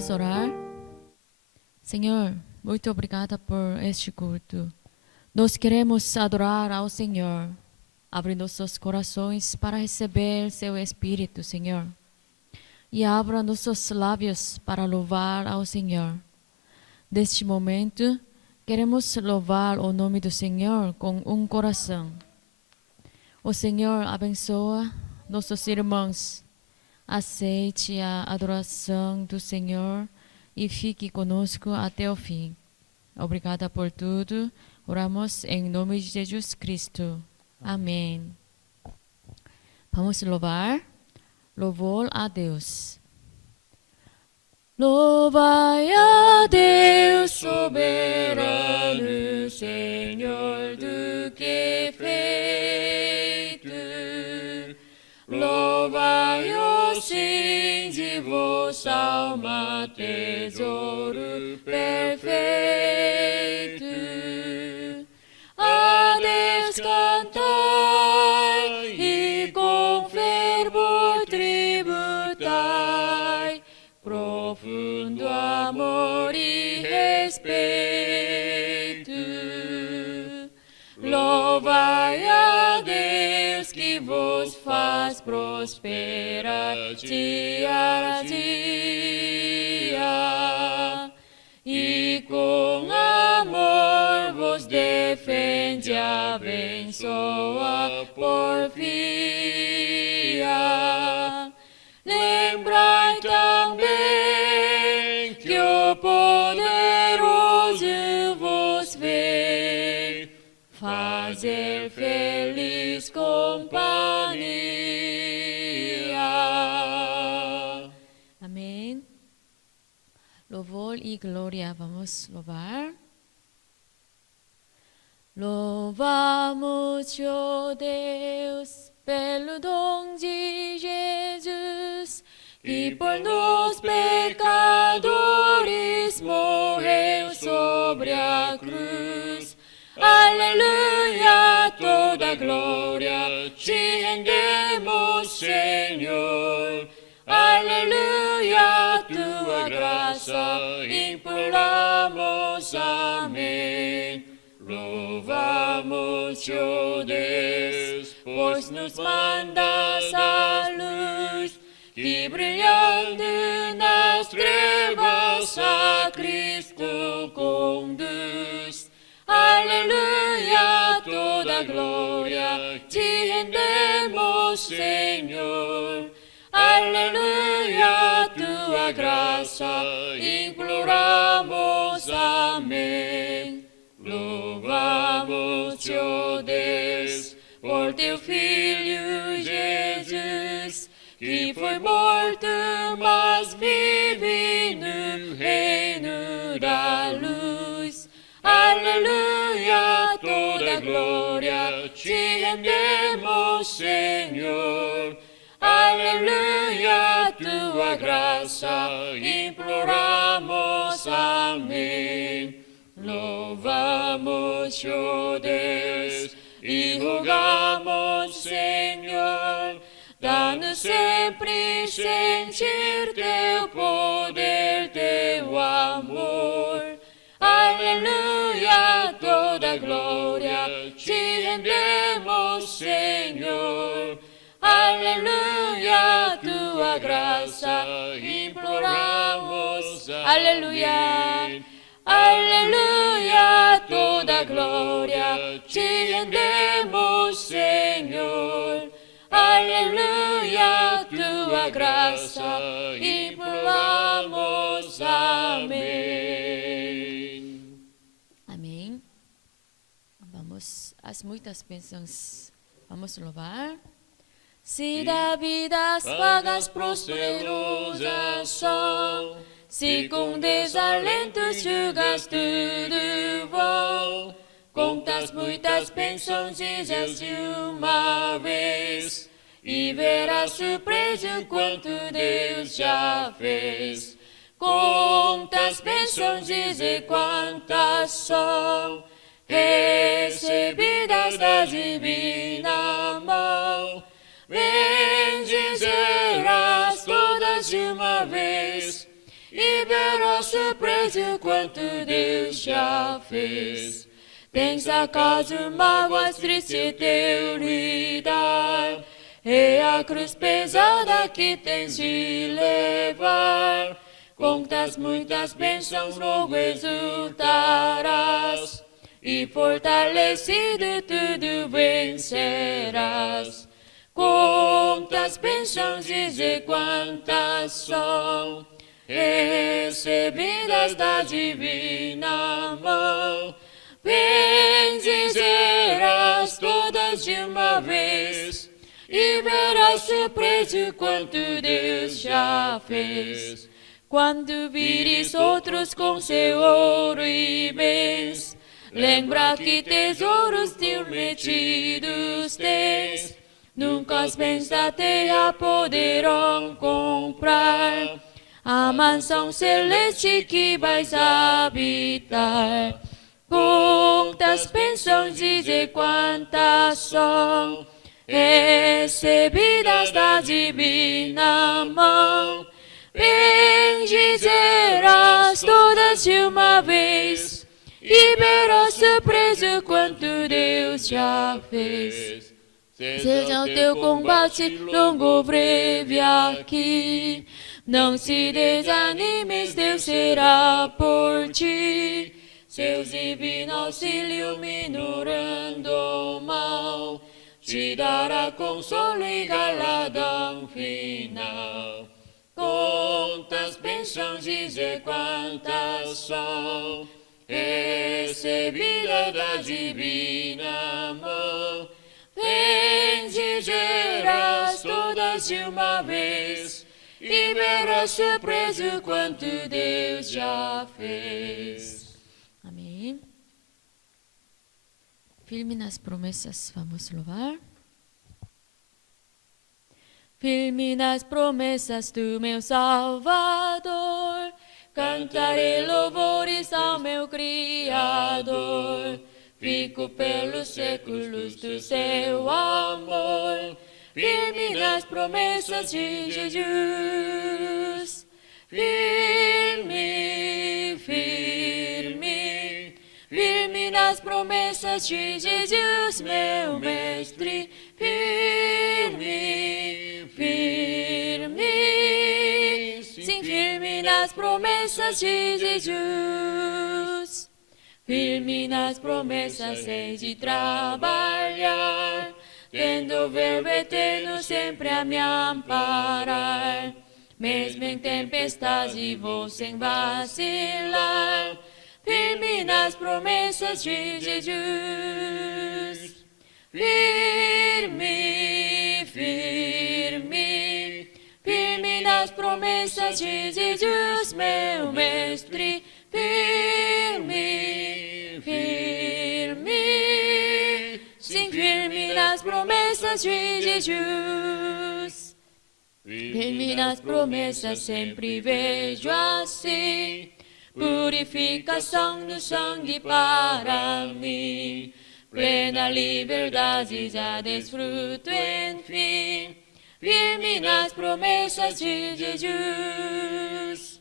Vamos orar. Senhor, muito obrigada por este culto. Nós queremos adorar ao Senhor. Abre nossos corações para receber seu Espírito, Senhor. E abra nossos lábios para louvar ao Senhor. Neste momento, queremos louvar o nome do Senhor com um coração. O Senhor abençoa nossos irmãos. Aceite a adoração do Senhor e fique conosco até o fim. Obrigada por tudo. Oramos em nome de Jesus Cristo. Amém. Vamos louvar. Louvor a Deus. Louvai a Deus soberano, Senhor do que feito. Louvai os fins de vossa alma, tesouro perfeito. A Deus cantai e com fervor tributai, profundo amor e respeito. Louvai a Deus que vos faz prosperar dia a dia, e com amor vos defende, abençoa, porfia. Lembrai também que o poderoso vos vê fazer feliz companhia. Amém. Louvor e glória, vamos louvar. Louvamos, ó Deus, pelo dom de Jesus, que por nós pecadores morreu sobre a cruz. Aleluia, toda glória te rendemos, Senhor. Aleluia, tua graça imploramos, amém. Louvamos, ó Deus, pois nos mandas a luz, que brilhando nas trevas a Cristo conduz. Aleluia, toda glória te rendemos, Senhor. Aleluia, tua graça imploramos, amém. Louvamos, ó Deus, por teu Filho Jesus, que foi morto, mas vive no reino da luz. Aleluia, toda glória te rendemos, Senhor. Aleluia, tua graça imploramos, amém. Louvamos, ó Deus, e rogamos, Senhor, dá-nos sempre sentir teu poder, teu amor. Aleluia, toda glória te rendemos, Senhor. Aleluia, tua graça imploramos, aleluia. Aleluia, toda glória te rendemos, Senhor. Aleluia, tua graça imploramos, amém. Amém. Vamos às muitas bênçãos. Vamos louvar. Se da vida as pagas prosperosas são, se com desalentos julgas tudo bom, contas muitas bênçãos, dizes de uma vez, e verás surpreso quanto Deus já fez. Contas bênçãos, dize quantas são, recebidas da divina mão. Bendizeras todas de uma vez, e surpresa quanto Deus já fez. Tens acaso mágoas tristes de lidar? É a cruz pesada que tens de levar. Contas muitas bênçãos logo exultarás, e fortalecido tudo vencerás. Quantas bênçãos dizer quantas são, recebidas da divina mão. Bendizerás todas de uma vez, e verás surpreso quanto Deus já fez. Quando vires outros com seu ouro e bens, lembra que tesouros teus metidos tens. Nunca os bens da terra poderão comprar a mansão celeste que vais habitar. Quantas bênçãos dizer quantas são, recebidas da divina mão. Bendizerás todas de uma vez, e verás surpreso quanto Deus já fez. Seja o teu combate longo ou breve aqui, não se desanimes, Deus será por ti. Seus divinos auxílio minorando o mal, te dará consolo e galardão final. Quantas bênçãos dizer quantas são, recebidas da divina mão. Bendizerás todas de uma vez, e verás surpreso quanto Deus já fez. Amém. Firme nas promessas, vamos louvar. Firme nas promessas do meu Salvador, cantarei louvores ao meu Criador. Fico pelos séculos do seu amor, firme nas promessas de Jesus. Firme, firme, firme nas promessas de Jesus, meu Mestre. Firme, firme, sim, firme nas promessas de Jesus. Firme nas promessas hei de trabalhar, tendo o verbo eterno sempre a me amparar. Mesmo em tempestade vou sem vacilar, firme nas promessas de Jesus. Firme, firme, firme nas promessas de Jesus, meu Mestre. Firme, firme, sim, firme nas promessas de Jesus. Firme nas promessas sempre vejo assim, purificação do sangue para mim. Plena liberdade já desfruto enfim, firme nas promessas de Jesus.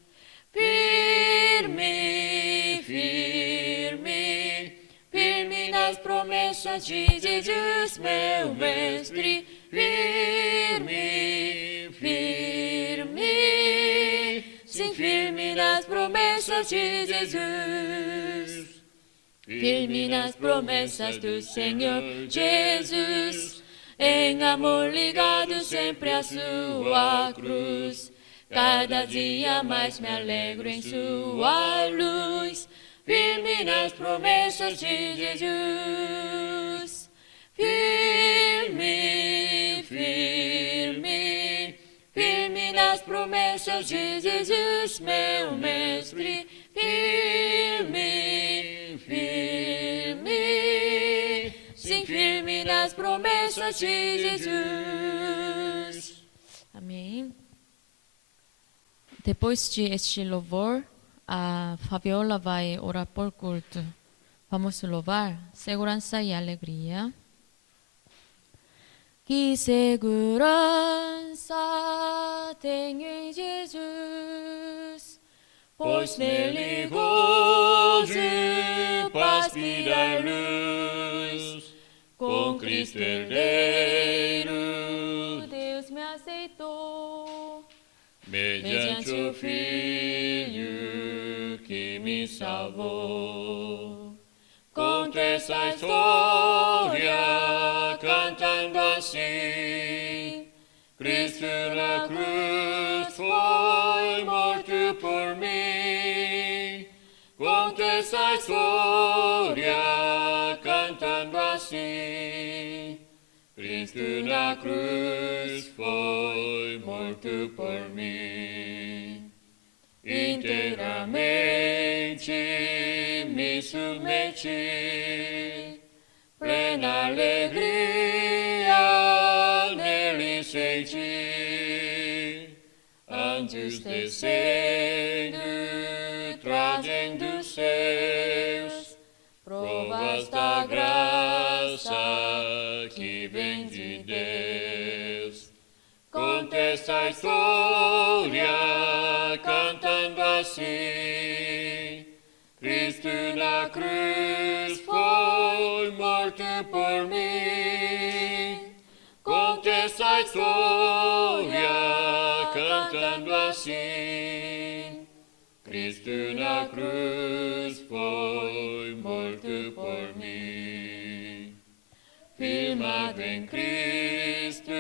Firme, firme, firme nas promessas de Jesus, meu Mestre. Firme, firme, sim, firme nas promessas de Jesus. Firme nas promessas do Senhor Jesus, em amor ligado sempre à sua cruz. Cada dia mais me alegro em sua luz, firme nas promessas de Jesus. Firme, firme, firme nas promessas de Jesus, meu Mestre. Firme, firme, sim, firme nas promessas de Jesus. Amém. Depois de este louvor, a Fabiola vai orar por culto. Vamos louvar, segurança e alegria. Que segurança tenho em Jesus, pois nele gozo, paz, vida e luz. Com Cristo herdeiro, Deus me aceitou, mediante o Filho que me salvou. Conto essa história cantando assim: Cristo na cruz foi morto por mim. Conto essa história cantando assim: Cristo na cruz foi morto por mim. Inteiramente me submeti, plena alegria nele senti. Anjos descendo, trazendo seus provas da graça que vem de Deus. Conto essa história cantando assim: Cristo na cruz foi morto por mim. Conto essa história cantando assim: Cristo na cruz foi morto por mim. Firmado em Cristo,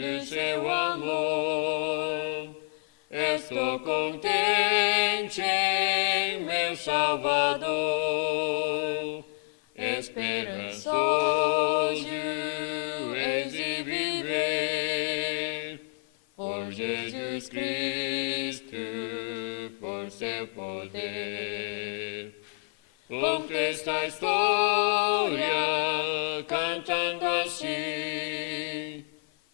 no seu amor, estou contente em meu Salvador. Esperançoso eis de viver por Jesus Cristo, por seu poder. Conto esta história cantando assim: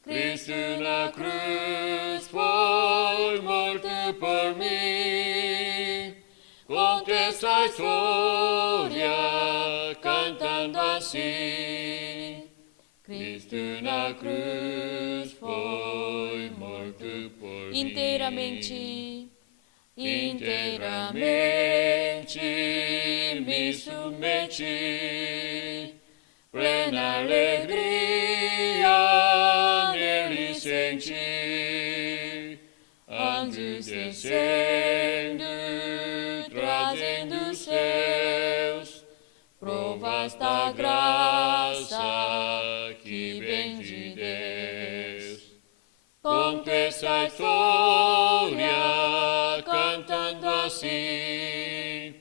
Cristo na cruz foi morto por mim. Conto esta história cantando assim: Cristo na cruz foi morto por mim. Inteiramente me submeti, plena alegria nele senti. Anjos descendo, trazendo seus provas da graça que vem de Deus. Conto essa história cantando assim: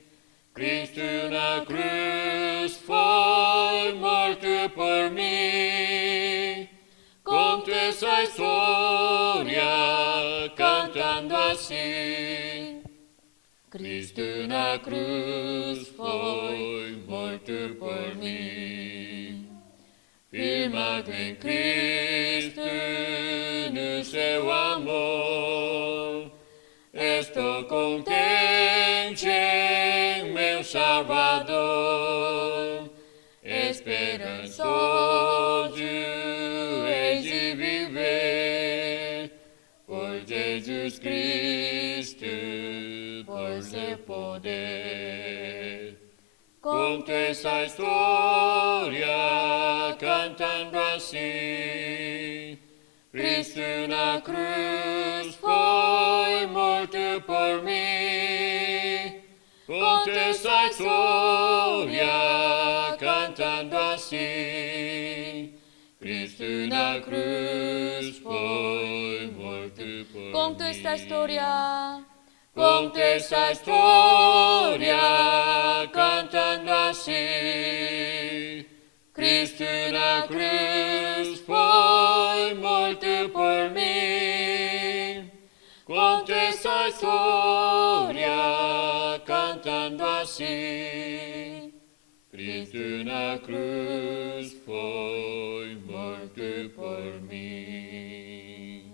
Cristo na cruz foi morto por mim. Conto essa história cantando assim: Cristo na cruz foi morto por mim. Firmado em Cristo, no seu amor, estou contente em meu Salvador. Esperançoso eis de viver por Jesus Cristo, por seu poder. Conto essa história cantando assim: Cristo na cruz foi morto por mim. Conto essa história cantando assim: Cristo na cruz foi morto por mim. Conto esta historia. Conto essa história cantando assim: Cristo na cruz foi morto por mim. Conto essa história cantando assim: Cristo na cruz foi morto por mim.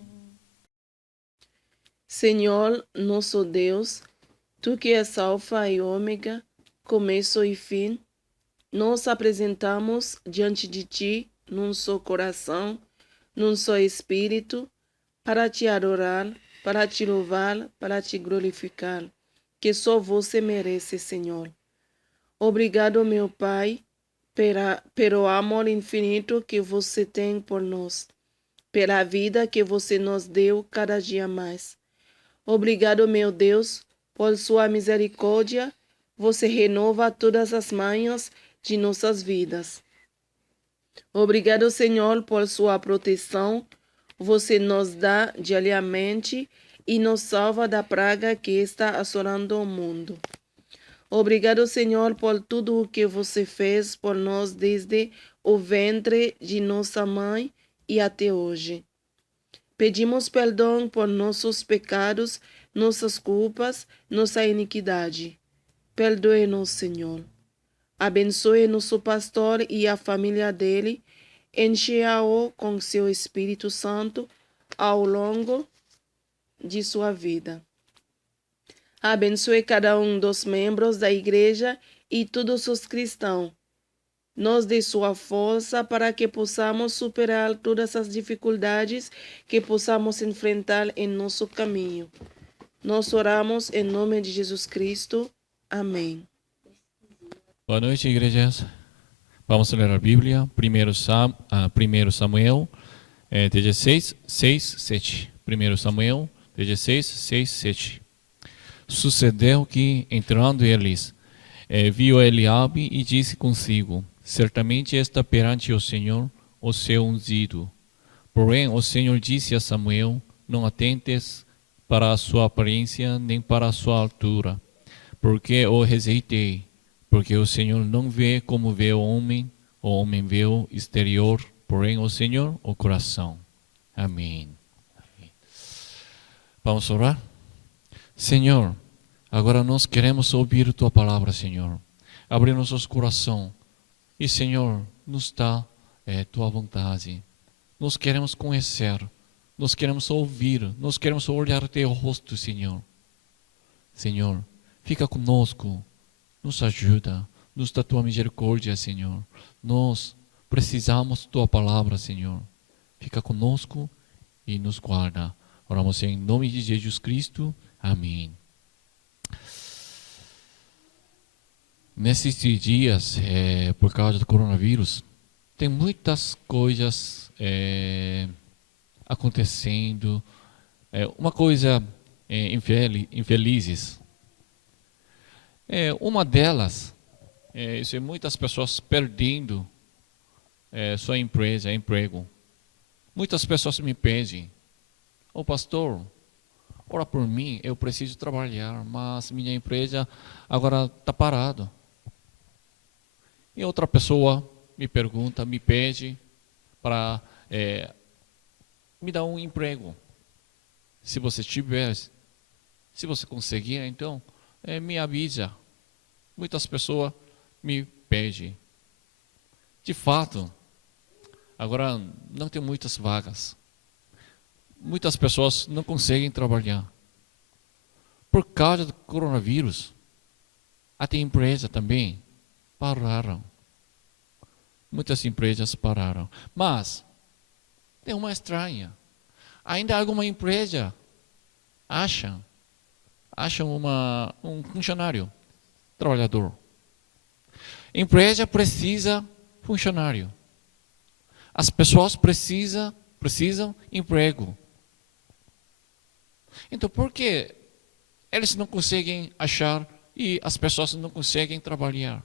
Senhor, nosso Deus, Tu que és Alfa e Ômega, começo e fim, nós apresentamos diante de Ti, num só coração, num só espírito, para Te adorar, para Te louvar, para Te glorificar. que só você merece, Senhor. Obrigado, meu Pai, pelo amor infinito que você tem por nós, pela vida que você nos deu cada dia mais. Obrigado, meu Deus, por sua misericórdia, você renova todas as manhãs de nossas vidas. Obrigado, Senhor, por sua proteção, você nos dá diariamente e nos salva da praga que está assolando o mundo. Obrigado, Senhor, por tudo o que você fez por nós desde o ventre de nossa mãe e até hoje. Pedimos perdão por nossos pecados, nossas culpas, nossa iniquidade. Perdoe-nos, Senhor. Abençoe nosso pastor e a família dele, enchea-o com seu Espírito Santo ao longo de sua vida. Abençoe cada um dos membros da igreja e todos os cristãos. Nos dê sua força para que possamos superar todas as dificuldades que possamos enfrentar em nosso caminho. Nós oramos em nome de Jesus Cristo. Amém. Boa noite, igrejas. Vamos ler a Bíblia, 1 Samuel 16, 6, 7. 1 Samuel 16, 6, 7. Sucedeu que, entrando eles, viu Eliabe e disse consigo: certamente está perante o Senhor o seu ungido. Porém, o Senhor disse a Samuel: não atentes para a sua aparência, nem para a sua altura, porque o rejeitei. Porque o Senhor não vê como vê o homem vê o exterior, porém o Senhor o coração. Amém. Amém. Vamos orar? Senhor, agora nós queremos ouvir Tua palavra, Senhor. Abre nossos corações e, Senhor, nos dá Tua vontade. Nós queremos conhecer, nós queremos ouvir, nós queremos olhar Teu rosto, Senhor. Senhor, fica conosco. Nos ajuda, nos dá Tua misericórdia, Senhor. Nós precisamos Tua palavra, Senhor. Fica conosco e nos guarda. Oramos em nome de Jesus Cristo. Amém. Nesses dias, por causa do coronavírus, tem muitas coisas acontecendo. Uma coisa infelizes. Uma delas é muitas pessoas perdendo sua emprego. Muitas pessoas me pedem: ô pastor, ora por mim, eu preciso trabalhar, mas minha empresa agora está parada. E outra pessoa me pergunta, me pede para me dar um emprego. Se você tiver, se você conseguir, então me avisa. Muitas pessoas me pedem. De fato, agora não tem muitas vagas. Muitas pessoas não conseguem trabalhar. Por causa do coronavírus, até empresas também pararam. Muitas empresas pararam. Mas, tem uma estranha. Ainda alguma empresa acham um funcionário, trabalhador. Empresa precisa funcionário. As pessoas precisam emprego. Então, por que eles não conseguem achar e as pessoas não conseguem trabalhar?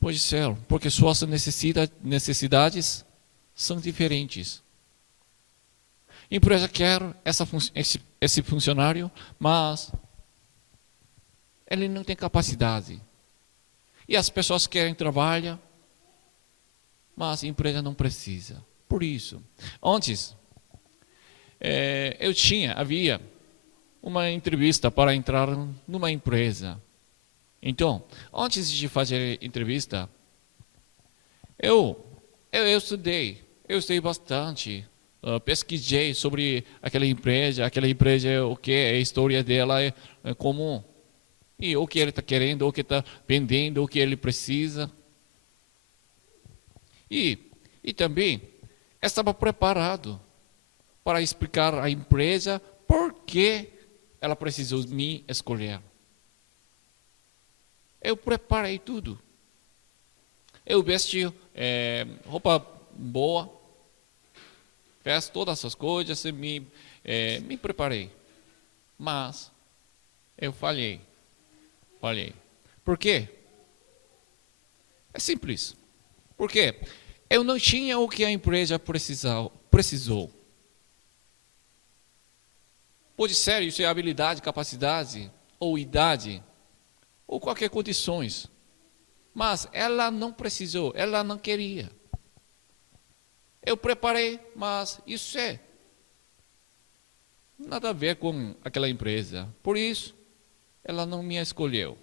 Pode ser, porque suas necessidades são diferentes. A empresa quer esse funcionário, mas ele não tem capacidade. E as pessoas querem trabalhar, mas a empresa não precisa. Por isso, antes, havia uma entrevista para entrar numa empresa. Então, antes de fazer a entrevista, eu estudei bastante. Pesquisei sobre aquela empresa o que é a história dela, como e o que ele está querendo, o que está vendendo, o que ele precisa. E também estava preparado para explicar à empresa por que ela precisou me escolher. Eu preparei tudo. Eu vesti roupa boa, fiz todas essas coisas, me preparei. Mas eu falhei. Por quê? É simples. Por quê? Eu não tinha o que a empresa precisou. Pode ser isso é habilidade, capacidade, ou idade, ou qualquer condições. Mas ela não precisou, ela não queria. Eu preparei, mas isso nada a ver com aquela empresa. Por isso, ela não me escolheu.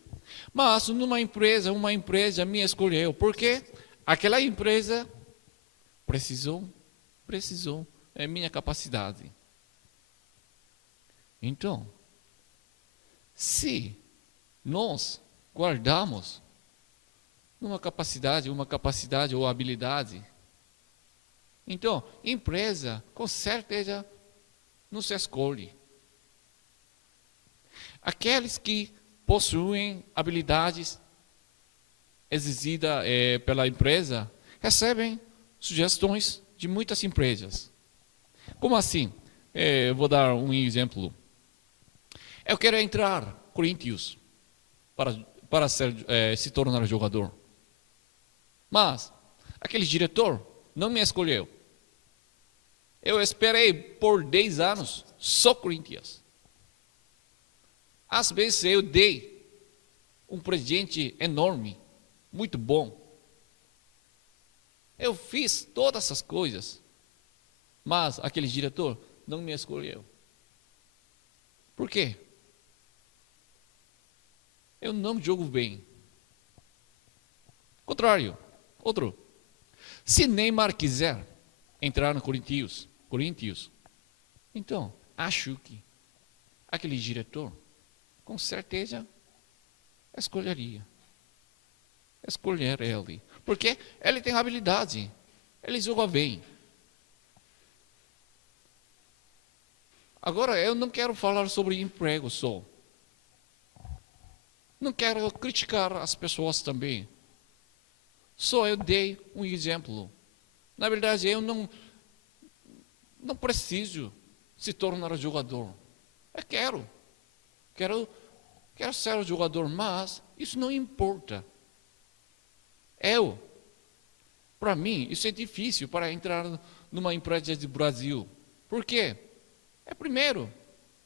Mas uma empresa me escolheu. Porque aquela empresa precisou minha capacidade. Então, se nós guardamos uma capacidade ou habilidade, então, empresa, com certeza, nos escolhe. Aqueles que possuem habilidades exigidas pela empresa, recebem sugestões de muitas empresas. Como assim? Eu vou dar um exemplo. Eu quero entrar Corinthians para se tornar jogador. Mas aquele diretor não me escolheu. Eu esperei por 10 anos só Corinthians. Às vezes eu dei um presente enorme, muito bom. Eu fiz todas essas coisas, mas aquele diretor não me escolheu. Por quê? Eu não jogo bem. Contrário, outro. Se Neymar quiser entrar no Corinthians, então acho que aquele diretor, com certeza, escolher ele. Porque ele tem habilidade, ele joga bem. Agora, eu não quero falar sobre emprego só. Não quero criticar as pessoas também. Só eu dei um exemplo. Na verdade, eu não preciso se tornar jogador. Eu quero ser jogador, mas isso não importa. Para mim, isso é difícil para entrar numa empresa do Brasil. Por quê? Primeiro,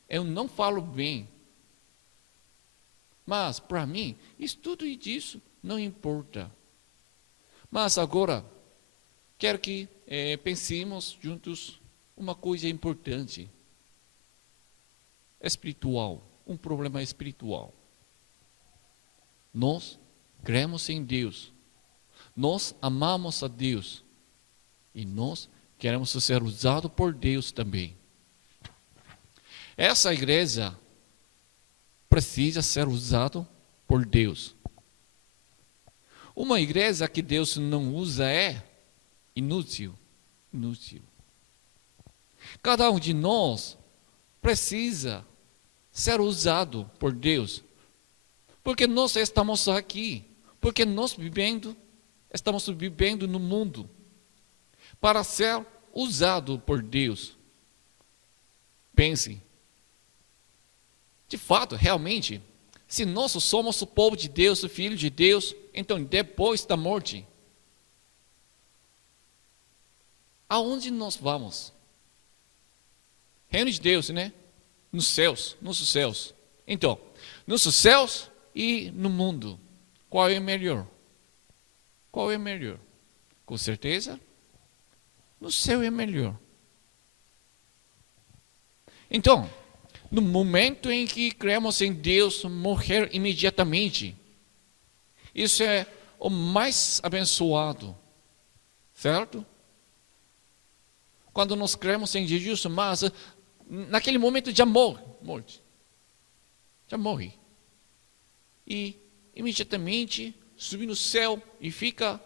eu não falo bem. Mas, para mim, isso tudo disso não importa. Mas agora, quero que pensemos juntos uma coisa importante. Espiritual, um problema espiritual. Nós cremos em Deus. Nós amamos a Deus. E nós queremos ser usados por Deus também. Essa igreja precisa ser usada por Deus. Uma igreja que Deus não usa é inútil. Cada um de nós precisa ser usado por Deus. Porque nós estamos aqui. Porque nós estamos vivendo no mundo. Para ser usado por Deus. Pense. De fato, realmente, se nós somos o povo de Deus, o Filho de Deus, então depois da morte, aonde nós vamos? Reino de Deus, né? Nos céus. Então, nos céus e no mundo, qual é melhor? Com certeza, no céu é melhor. Então, no momento em que cremos em Deus, morrer imediatamente. Isso é o mais abençoado. Certo? Quando nós cremos em Jesus, mas naquele momento já morre. Já morre. E imediatamente subir no céu e fica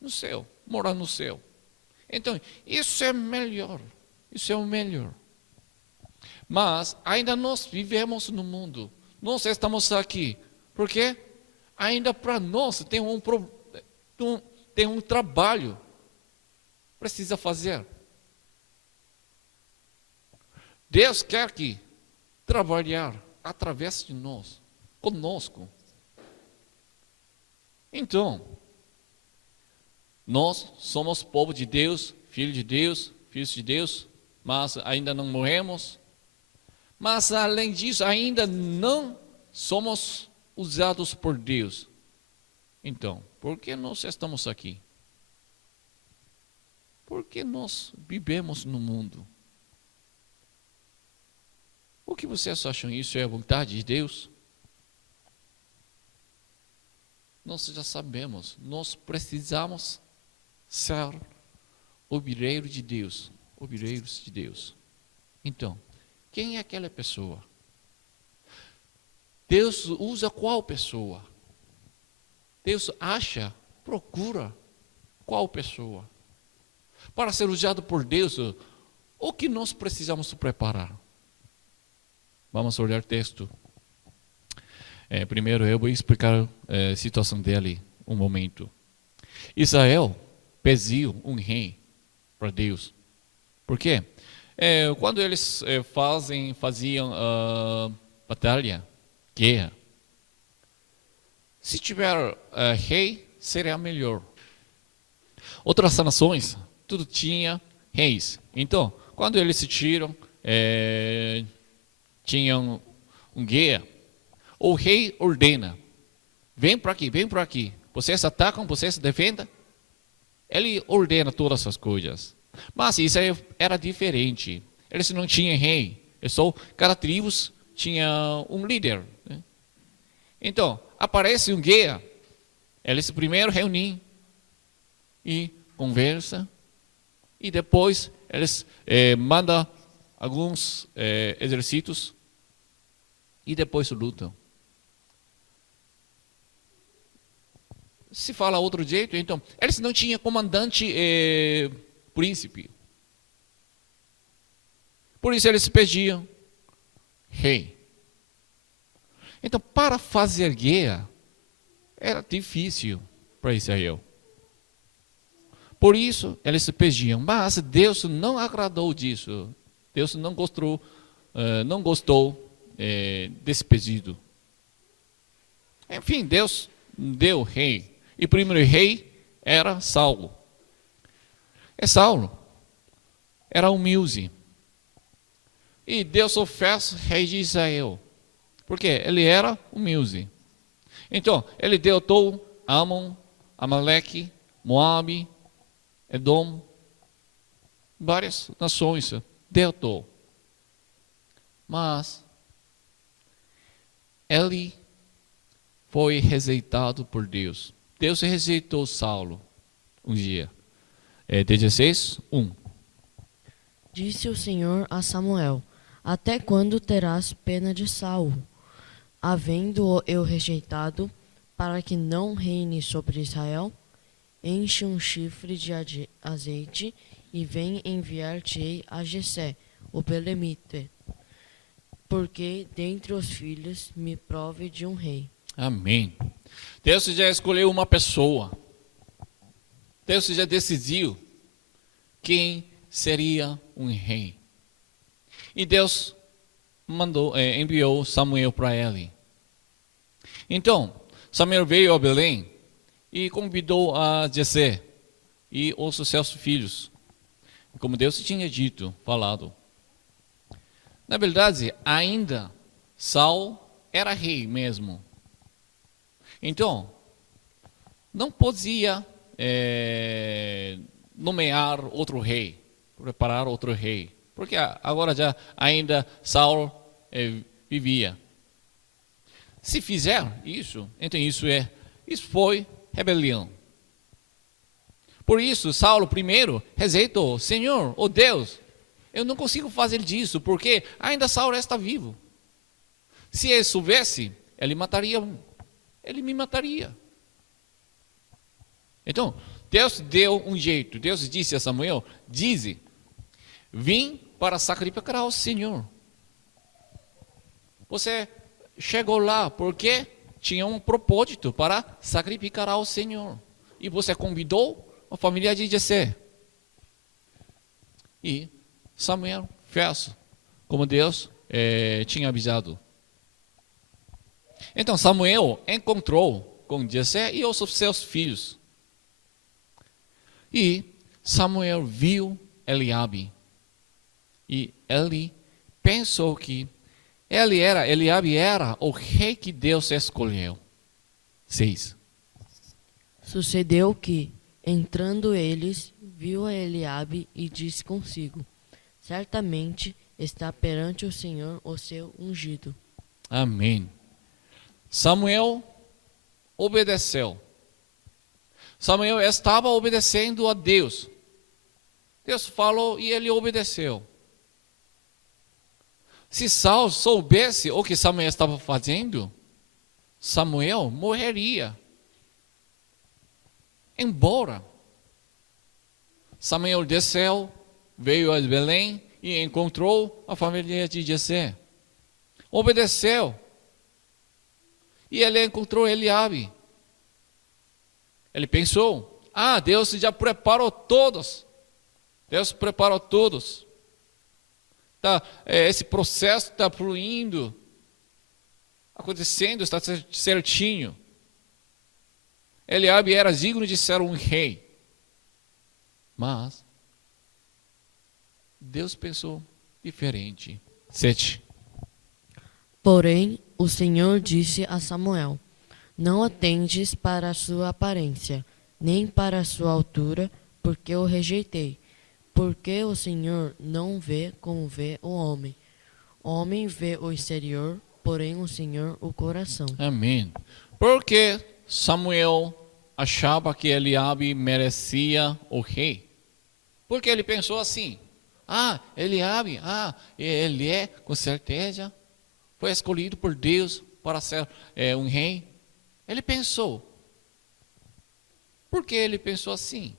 no céu, morar no céu. Então, isso é melhor. Isso é o melhor. Mas ainda nós vivemos no mundo. Nós estamos aqui. Por quê? Ainda para nós tem um trabalho. Precisa fazer. Deus quer que trabalhar através de nós, conosco. Então, nós somos povo de Deus, filhos de Deus, mas ainda não morremos. Mas além disso, ainda não somos usados por Deus. Então, por que nós estamos aqui? Porque nós vivemos no mundo. O que vocês acham? Isso é a vontade de Deus? Nós já sabemos, nós precisamos ser obreiros de Deus. Obreiros de Deus. Então, quem é aquela pessoa? Deus usa qual pessoa? Deus acha, procura qual pessoa? Para ser usado por Deus, o que nós precisamos preparar? Vamos olhar o texto. Primeiro eu vou explicar a situação dele um momento. Israel pediu um rei para Deus. Por quê? Quando eles faziam batalha, guerra, se tiver rei, seria melhor. Outras nações, tudo tinha reis. Então, quando eles se tiram, tinham guerra, o rei ordena, vem para aqui, vocês atacam, vocês defendem. Ele ordena todas essas coisas. Mas isso era diferente. Eles não tinham rei. Cada tribo tinha um líder. Né? Então, aparece um guerra. Eles primeiro reúnem e conversam. E depois eles mandam alguns exércitos. E depois lutam. Se fala outro jeito, então, eles não tinham comandante príncipe. Por isso eles pediam rei. Então, para fazer guerra, era difícil para Israel. Por isso, eles pediam, mas Deus não agradou disso. Deus não gostou desse pedido. Enfim, Deus deu rei. E o primeiro rei era Saulo. Saulo era humilde. E Deus o fez rei de Israel. Porque ele era humilde. Então, ele derrotou Amon, Amaleque, Moabe, Edom, várias nações. Derrotou. Mas ele foi rejeitado por Deus. Deus rejeitou Saulo um dia. 16, 1. Disse o Senhor a Samuel: Até quando terás pena de Saulo, havendo-o eu rejeitado, para que não reine sobre Israel? Enche um chifre de azeite e vem enviar-te-ei a Jessé, o belemite, porque dentre os filhos me prove de um rei. Amém. Deus já escolheu uma pessoa. Deus já decidiu quem seria um rei. E Deus enviou Samuel para ele. Então, Samuel veio a Belém e convidou a Jessé e os seus filhos, como Deus tinha dito, falado. Na verdade, ainda Saul era rei mesmo. Então, não podia nomear outro rei, preparar outro rei, porque agora já ainda Saul vivia. Se fizer isso, então isso foi rebelião. Por isso, Saulo primeiro rejeitou: Senhor, oh Deus, eu não consigo fazer disso, porque ainda Saulo está vivo. Se ele soubesse, ele me mataria. Então, Deus deu um jeito. Deus disse a Samuel: vim para sacrificar ao Senhor. Você chegou lá porque tinha um propósito para sacrificar ao Senhor. E você convidou a família de Jessé. E Samuel fez como Deus tinha avisado. Então Samuel encontrou com Jessé e os seus filhos. E Samuel viu Eliabe. E ele pensou que Eliabe era o rei que Deus escolheu. 6. Sucedeu que, entrando eles, viu a Eliabe e disse consigo: certamente está perante o Senhor o seu ungido. Amém. Samuel obedeceu. Samuel estava obedecendo a Deus. Deus falou e ele obedeceu. Se Saul soubesse o que Samuel estava fazendo, Samuel morreria. Embora Samuel desceu, veio a Belém e encontrou a família de Jessé. Obedeceu. E ele encontrou Eliabe. Ele pensou: Deus já preparou todos. Deus preparou todos. Esse processo está fluindo, acontecendo, está certinho. Eliabe era digno de ser um rei. Mas Deus pensou diferente. 7. Porém, o Senhor disse a Samuel: não atendes para a sua aparência, nem para a sua altura, porque o rejeitei. Porque o Senhor não vê como vê o homem. O homem vê o exterior, porém o Senhor o coração. Amém. Porque Samuel achava que Eliabe merecia o rei. Porque ele pensou assim: Eliabe, ele com certeza foi escolhido por Deus para ser um rei. Ele pensou. Por que ele pensou assim?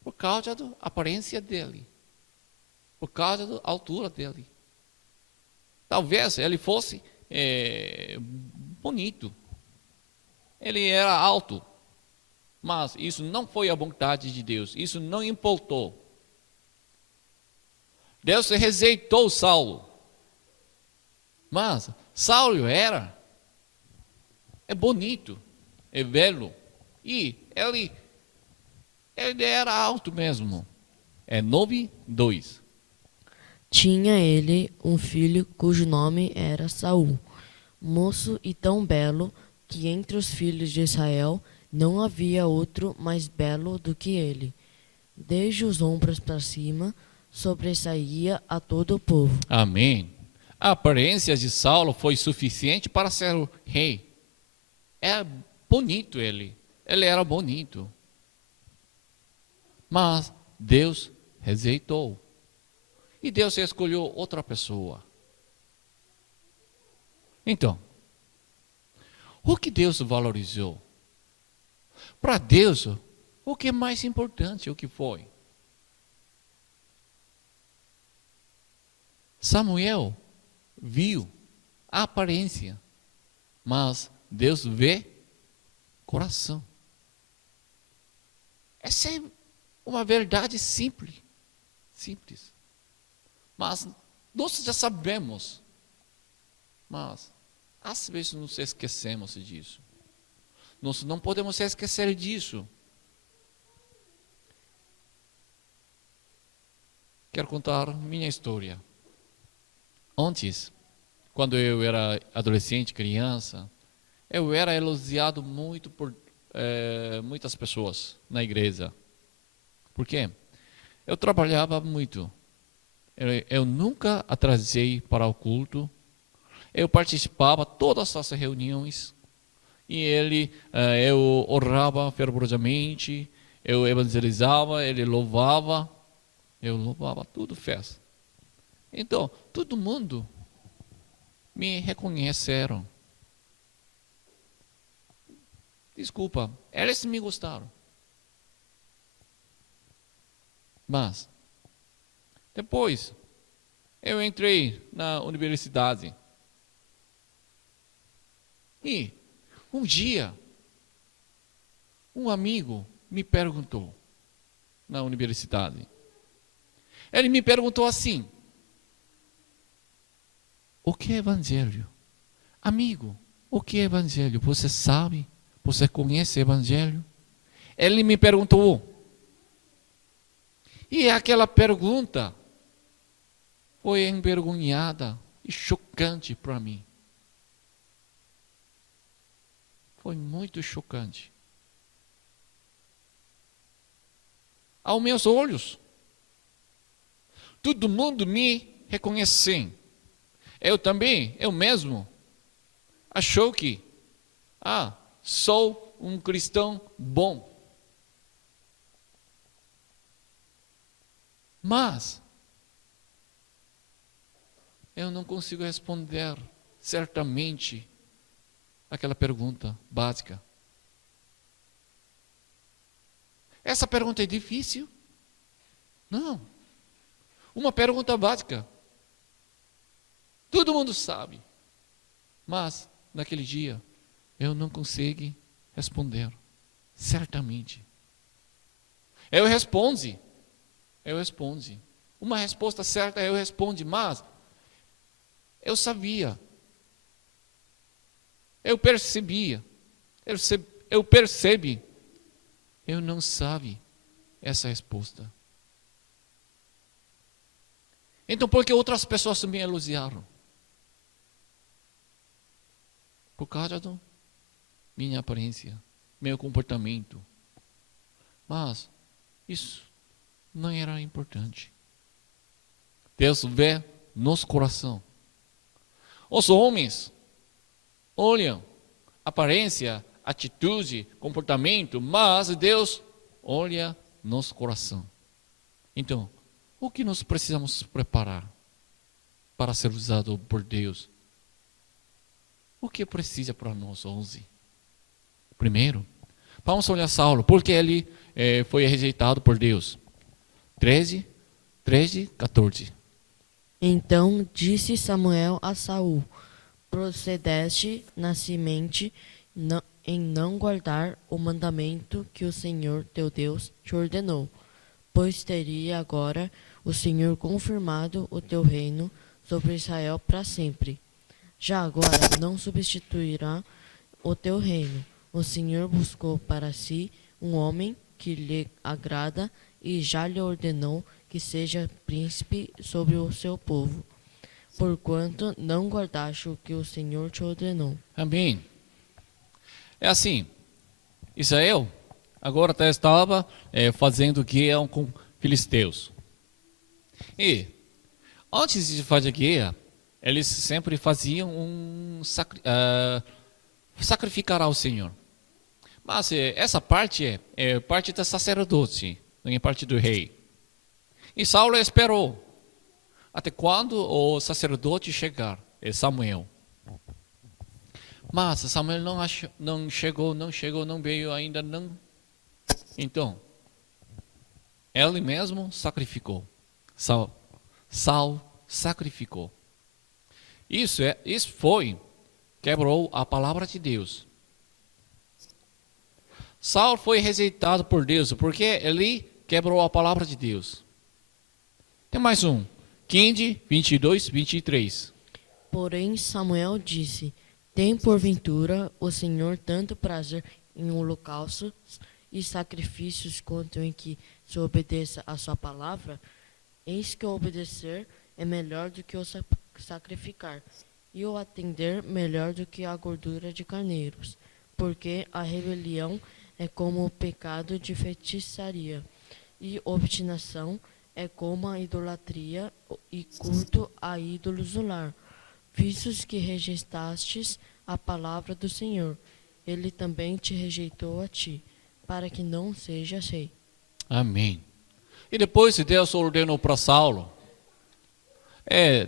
Por causa da aparência dele. Por causa da altura dele. Talvez ele fosse bonito. Ele era alto. Mas isso não foi a vontade de Deus. Isso não importou. Deus rejeitou Saulo. Mas Saulo é bonito, é belo. E ele era alto mesmo. 9:2. Tinha ele um filho cujo nome era Saul, moço e tão belo que entre os filhos de Israel não havia outro mais belo do que ele. Desde os ombros para cima, sobressaía a todo o povo. Amém. A aparência de Saulo foi suficiente para ser o rei. É bonito ele. Ele era bonito. Mas Deus rejeitou. E Deus escolheu outra pessoa. Então, o que Deus valorizou? Para Deus, o que é mais importante, o que foi? Samuel viu a aparência, mas Deus vê coração. Essa é uma verdade simples. Mas nós já sabemos. Mas às vezes nos esquecemos disso. Nós não podemos esquecer disso. Quero contar minha história. Antes, quando eu era adolescente, criança, eu era elogiado muito por muitas pessoas na igreja. Por quê? Eu trabalhava muito. Eu nunca atrasei para o culto. Eu participava de todas as reuniões. E eu orava fervorosamente. Eu evangelizava, ele louvava. Eu louvava, tudo fez. Então, todo mundo me reconheceram. Desculpa, eles me gostaram. Mas, Depois, eu entrei na universidade. E um dia, um amigo me perguntou na universidade. Ele me perguntou assim: o que é evangelho? Amigo, o que é evangelho? Você sabe? Você conhece evangelho? Ele me perguntou. E aquela pergunta foi envergonhada e chocante para mim. Foi muito chocante. Aos meus olhos, todo mundo me reconhecendo. Eu mesmo, achou que, sou um cristão bom. Mas, eu não consigo responder certamente aquela pergunta básica. Essa pergunta é difícil? Não. Uma pergunta básica. Todo mundo sabe. Mas, naquele dia, eu não consegui responder. Certamente. Eu respondi. Uma resposta certa eu respondi, mas eu sabia. Eu percebia. Eu percebi. Eu não sabia essa resposta. Então, por que outras pessoas me elogiaram? Por causa da minha aparência, meu comportamento. Mas isso não era importante. Deus vê nosso coração. Os homens olham aparência, atitude, comportamento, mas Deus olha nosso coração. Então, o que nós precisamos preparar para ser usado por Deus? O que precisa para nós, 11? Primeiro, vamos olhar Saulo, porque ele foi rejeitado por Deus. 13, 14. Então disse Samuel a Saul: procedeste na semente em não guardar o mandamento que o Senhor teu Deus te ordenou, pois teria agora o Senhor confirmado o teu reino sobre Israel para sempre. Já agora não substituirá o teu reino. O Senhor buscou para si um homem que lhe agrada e já lhe ordenou que seja príncipe sobre o seu povo, porquanto não guardaste o que o Senhor te ordenou. Amém. É assim, Israel agora estava fazendo guerra com filisteus. E antes de fazer guerra, eles sempre faziam sacrificar ao Senhor. Mas essa parte é parte do sacerdote, não é parte do rei. E Saulo esperou até quando o sacerdote chegar, Samuel. Mas Samuel não chegou, não veio ainda, não. Então, ele mesmo sacrificou. Saul sacrificou. Isso quebrou a palavra de Deus. Saul foi rejeitado por Deus porque ele quebrou a palavra de Deus. Tem mais um. 15, 22, 23. Porém Samuel disse: tem porventura o Senhor tanto prazer em holocaustos e sacrifícios quanto em que se obedeça a sua palavra? Eis que o obedecer é melhor do que o sacrificar, e o atender melhor do que a gordura de carneiros, porque a rebelião é como o pecado de feitiçaria, e obstinação é como a idolatria e culto a ídolos do lar. Vistos que rejeitastes a palavra do Senhor, ele também te rejeitou a ti, para que não sejas rei. Amém. E depois Deus ordenou para Saulo,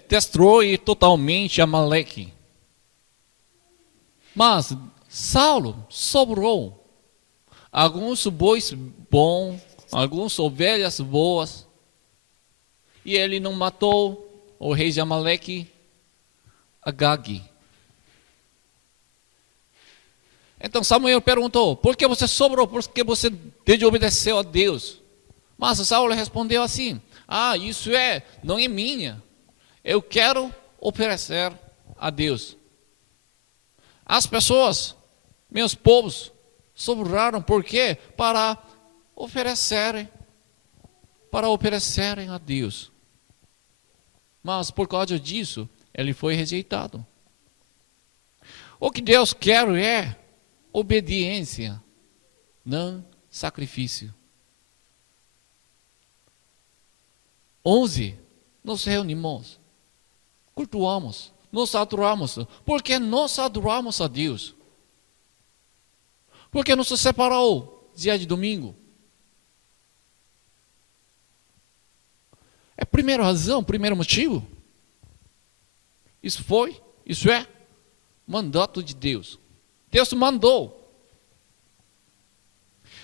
destrói totalmente Amaleque. Mas Saulo sobrou alguns bois bons, algumas ovelhas boas. e ele não matou o rei de Amaleque, Agag. Então Samuel perguntou, por que você sobrou? Por que você desobedeceu a Deus? Mas Saul respondeu assim, isso não é minha. Eu quero oferecer a Deus. As pessoas, meus povos, sobraram, por quê? Para oferecerem a Deus. Mas por causa disso, ele foi rejeitado. O que Deus quer é obediência, não sacrifício. 11. Nos reunimos, cultuamos, nos adoramos. Por que nós adoramos a Deus? Porque nos separou dia de domingo. É a primeira razão, primeiro motivo. Isso é mandato de Deus. Deus mandou.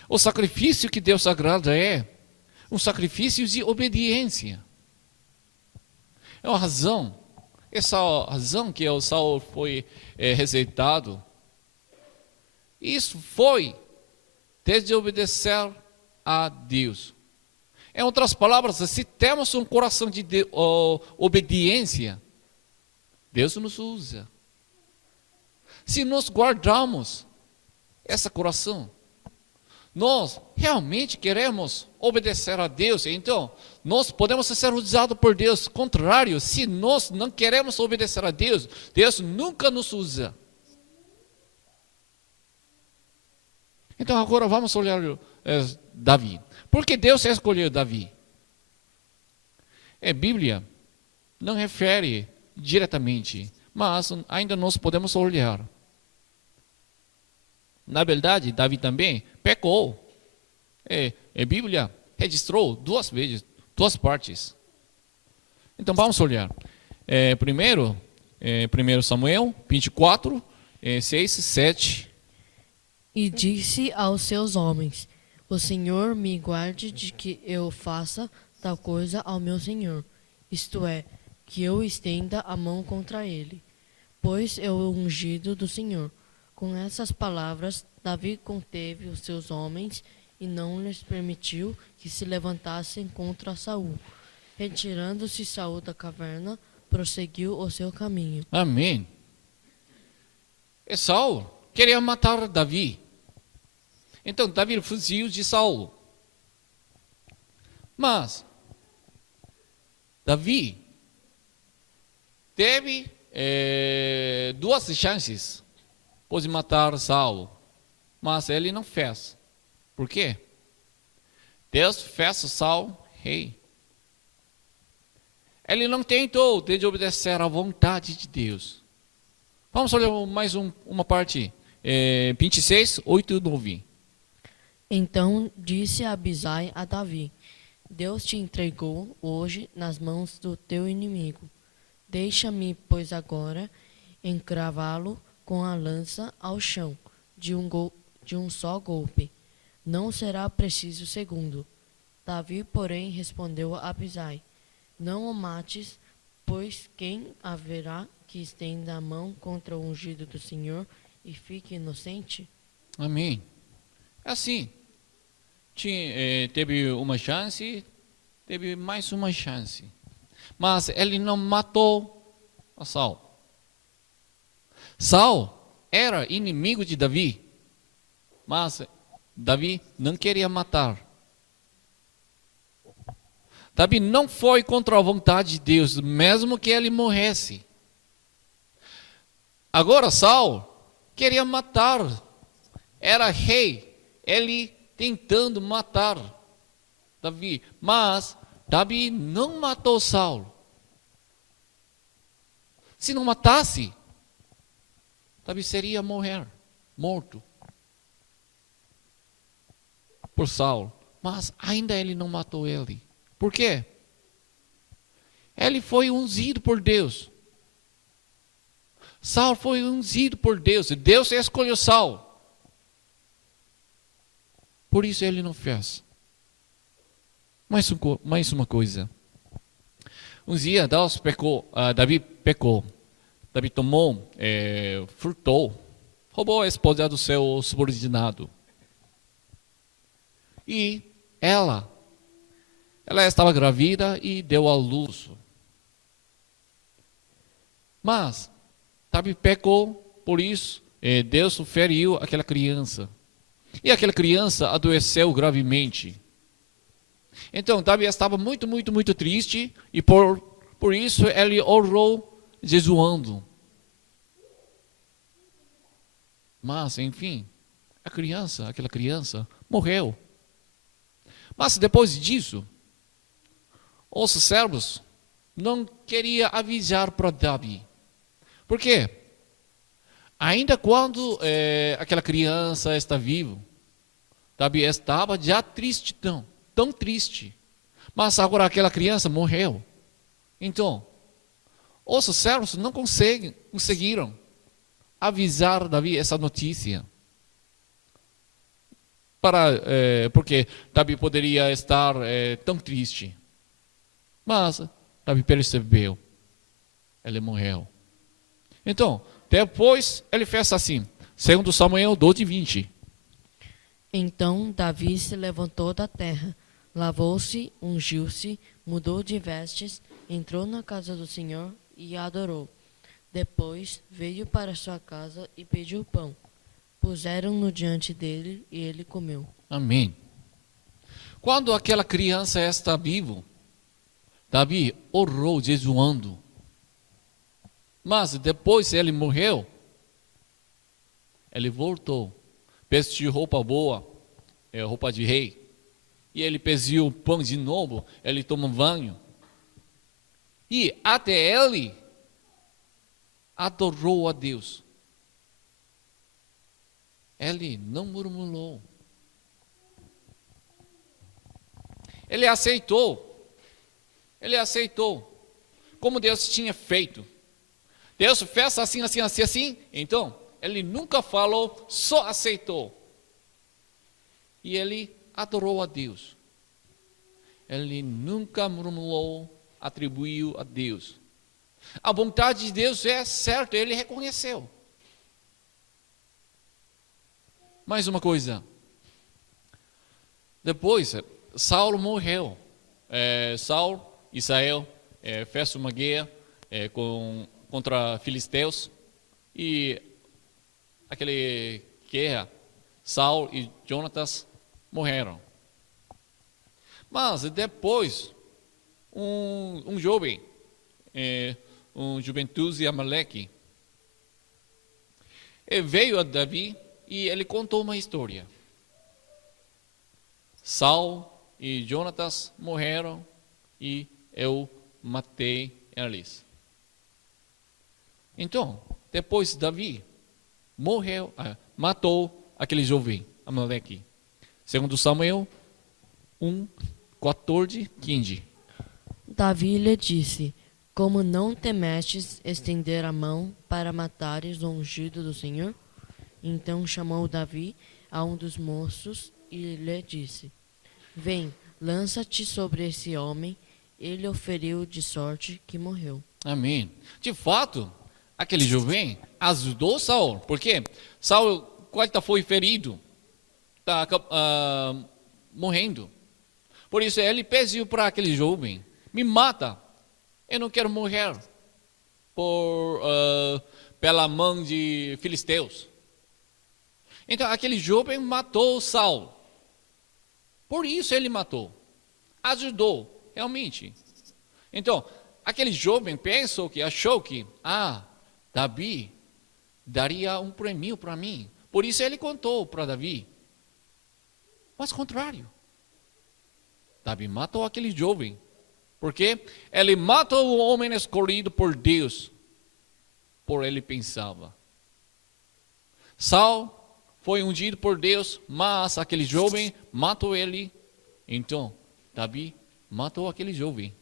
O sacrifício que Deus agrada é um sacrifício de obediência. É uma razão. Essa razão que o Saul foi rejeitado. Isso foi desobedecer a Deus. Em outras palavras, se temos um coração de obediência, Deus nos usa. Se nós guardamos esse coração, nós realmente queremos obedecer a Deus, então nós podemos ser usados por Deus. Contrário, se nós não queremos obedecer a Deus, Deus nunca nos usa. Então agora vamos olhar Davi. Por que Deus escolheu Davi? A Bíblia não refere diretamente, mas ainda nós podemos olhar. Na verdade, Davi também pecou. A Bíblia registrou duas vezes, duas partes. Então vamos olhar. Primeiro 1 Samuel 24, 6, 7. E disse aos seus homens, o Senhor me guarde de que eu faça tal coisa ao meu Senhor, isto é, que eu estenda a mão contra ele, pois é o ungido do Senhor. Com essas palavras, Davi conteve os seus homens e não lhes permitiu que se levantassem contra Saul. Retirando-se Saul da caverna, prosseguiu o seu caminho. Amém. E Saul queria matar Davi. Então Davi fugiu de Saul. Mas Davi teve duas chances. Pode matar Saul, mas ele não fez. Por quê? Deus fez Saul rei. Ele não tentou desobedecer à vontade de Deus. Vamos olhar mais uma parte. 26, 8 e 9. Então disse Abisai a Davi, Deus te entregou hoje nas mãos do teu inimigo. Deixa-me, pois, agora encravá-lo com a lança ao chão, de um só golpe. Não será preciso segundo. Davi, porém, respondeu a Abisai, não o mates, pois quem haverá que estenda a mão contra o ungido do Senhor e fique inocente? Amém. Assim, teve uma chance, teve mais uma chance. Mas ele não matou a Saul. Saul era inimigo de Davi, mas Davi não queria matar. Davi não foi contra a vontade de Deus, mesmo que ele morresse. Agora Saul queria matar, era rei, ele tentando matar Davi, mas Davi não matou Saul. Se não matasse, Davi seria morto por Saul, mas ainda ele não matou ele. Por quê? Ele foi ungido por Deus. Saul foi ungido por Deus. Deus escolheu Saul. Por isso ele não fez. Mais uma coisa. Um dia Davi pecou. Davi tomou, furtou, roubou a esposa do seu subordinado. E ela estava grávida e deu à luz. Mas Davi pecou, por isso Deus feriu aquela criança. E aquela criança adoeceu gravemente. Então Davi estava muito, muito, muito triste e por isso ele orou jejuando. Mas, enfim, aquela criança morreu. Mas depois disso, os servos não queriam avisar para Davi. Por quê? Ainda quando aquela criança está viva, Davi estava já triste, tão triste. Mas agora aquela criança morreu. Então, os servos não conseguiram avisar Davi essa notícia. Porque Davi poderia estar tão triste. Mas Davi percebeu. Ele morreu. Então, depois ele fez assim. 2 Samuel 12:20. Então Davi se levantou da terra, lavou-se, ungiu-se, mudou de vestes, entrou na casa do Senhor e adorou. Depois veio para sua casa e pediu pão. Puseram-no diante dele e ele comeu. Amém. Quando aquela criança está viva, Davi orou jejuando. Mas depois ele morreu, ele voltou, vestiu roupa boa, roupa de rei. E ele pediu pão de novo, ele tomou banho. E até ele adorou a Deus. Ele não murmurou. Ele aceitou. Como Deus tinha feito. Deus fez assim, assim, assim, assim. Então, ele nunca falou, só aceitou. E ele adorou a Deus. Ele nunca murmurou, atribuiu a Deus. A vontade de Deus é certa, ele reconheceu. Mais uma coisa. Depois, Saulo morreu. Israel, fez uma guerra contra filisteus. E aquela guerra, Saulo e Jonatas morreram. Mas depois, um jovem, um juventude Amaleque, veio a Davi e ele contou uma história. Saulo e Jonatas morreram e eu matei eles. Então, depois Davi matou aquele jovem Amaleque. 2 Samuel 1:14-15. Davi lhe disse: Como não temestes estender a mão para matares o ungido do Senhor? Então chamou Davi a um dos moços e lhe disse: Vem, lança-te sobre esse homem. Ele o feriu de sorte que morreu. Amém. De fato, aquele jovem ajudou Saulo, porque Saulo quase foi ferido, está morrendo. Por isso ele pediu para aquele jovem: me mata, eu não quero morrer pela mão de filisteus. Então aquele jovem matou Saulo. Por isso ele matou, ajudou realmente. Então aquele jovem achou que Davi daria um prêmio para mim. Por isso ele contou para Davi. Mas contrário. Davi matou aquele jovem. Porque ele matou o homem escolhido por Deus. Por ele pensava. Saulo foi ungido por Deus, mas aquele jovem matou ele. Então, Davi matou aquele jovem.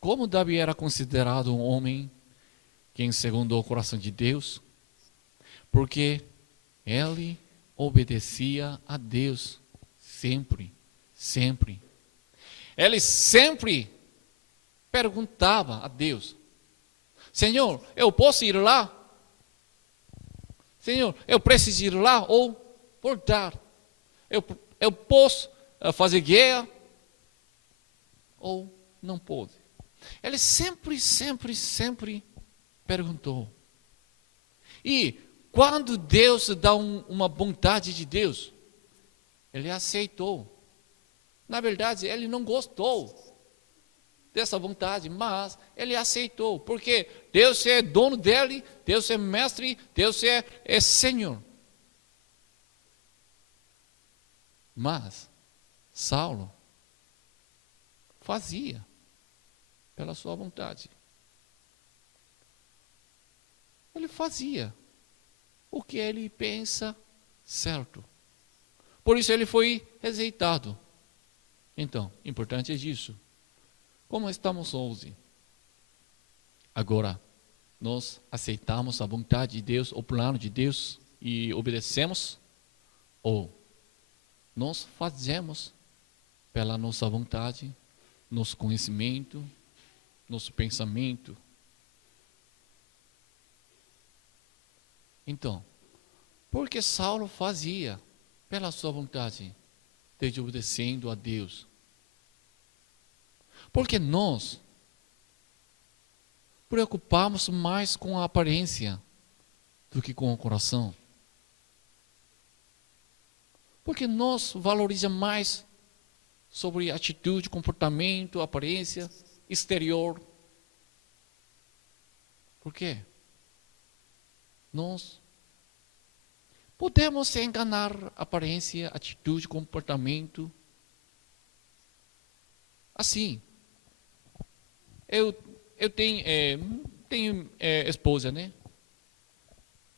Como Davi era considerado um homem que segundo o coração de Deus? Porque ele obedecia a Deus sempre, sempre. ele sempre perguntava a Deus: Senhor, eu posso ir lá? Senhor, eu preciso ir lá ou voltar? Eu posso fazer guerra ou não pode? Ele sempre perguntou. E quando Deus dá uma vontade de Deus, ele aceitou. Na verdade, ele não gostou dessa vontade, mas ele aceitou, porque Deus é dono dele, Deus é mestre, Deus é Senhor. Mas Saulo fazia pela sua vontade. Ele fazia o que ele pensa certo. Por isso ele foi rejeitado. Então, importante é isso. Como estamos hoje? Agora, nós aceitamos a vontade de Deus, o plano de Deus e obedecemos? Ou nós fazemos pela nossa vontade, nosso conhecimento, nosso pensamento? Então, por que Saulo fazia pela sua vontade, desde obedecendo a Deus? Porque nós preocupamos mais com a aparência do que com o coração. Porque nós valorizamos mais sobre atitude, comportamento, aparência, exterior. Por quê? Nós podemos enganar aparência, atitude, comportamento. Assim, eu tenho esposa, né?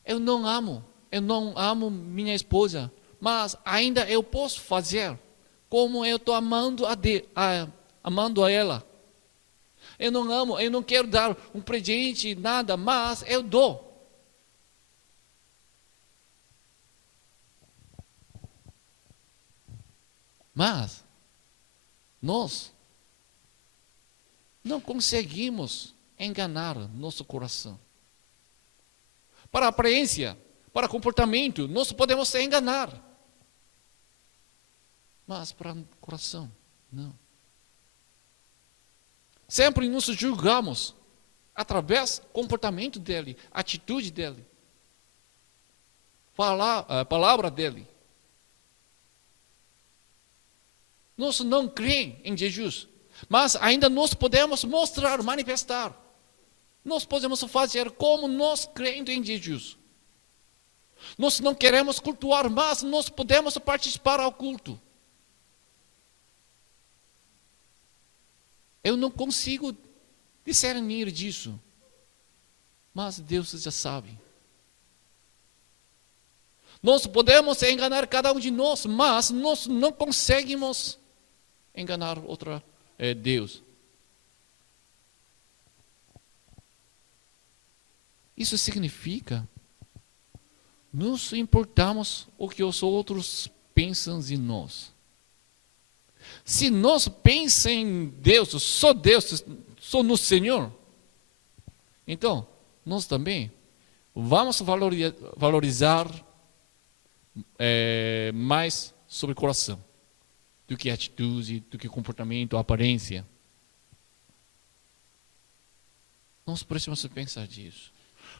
Eu não amo minha esposa, mas ainda eu posso fazer como eu estou amando a ela. Eu não amo, eu não quero dar um presente, nada, mas eu dou. Mas nós não conseguimos enganar nosso coração. Para a aparência, para o comportamento, nós podemos se enganar. Mas para o coração, não. Sempre nos julgamos através do comportamento dele, atitude dele, a palavra dele. Nós não cremos em Jesus, mas ainda nós podemos mostrar, manifestar. Nós podemos fazer como nós cremos em Jesus. Nós não queremos cultuar, mas nós podemos participar ao culto. Eu não consigo discernir disso, mas Deus já sabe. Nós podemos enganar cada um de nós, mas nós não conseguimos enganar Deus. Isso significa nos importamos o que os outros pensam de nós. Se nós pensamos em Deus, só no Senhor, então nós também vamos valorizar mais sobre o coração do que atitude, do que comportamento, aparência. Nós precisamos pensar disso.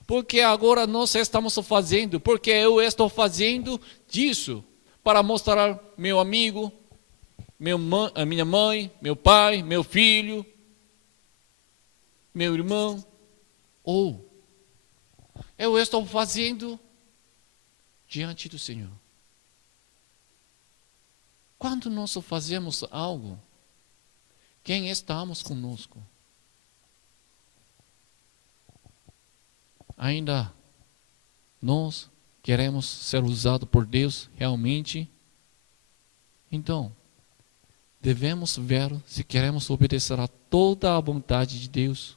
Porque agora nós estamos fazendo, porque eu estou fazendo disso para mostrar meu amigo, a minha mãe, meu pai, meu filho, meu irmão, ou eu estou fazendo diante do Senhor. Quando nós fazemos algo, quem estamos conosco? Ainda nós queremos ser usados por Deus realmente? Então, devemos ver se queremos obedecer a toda a vontade de Deus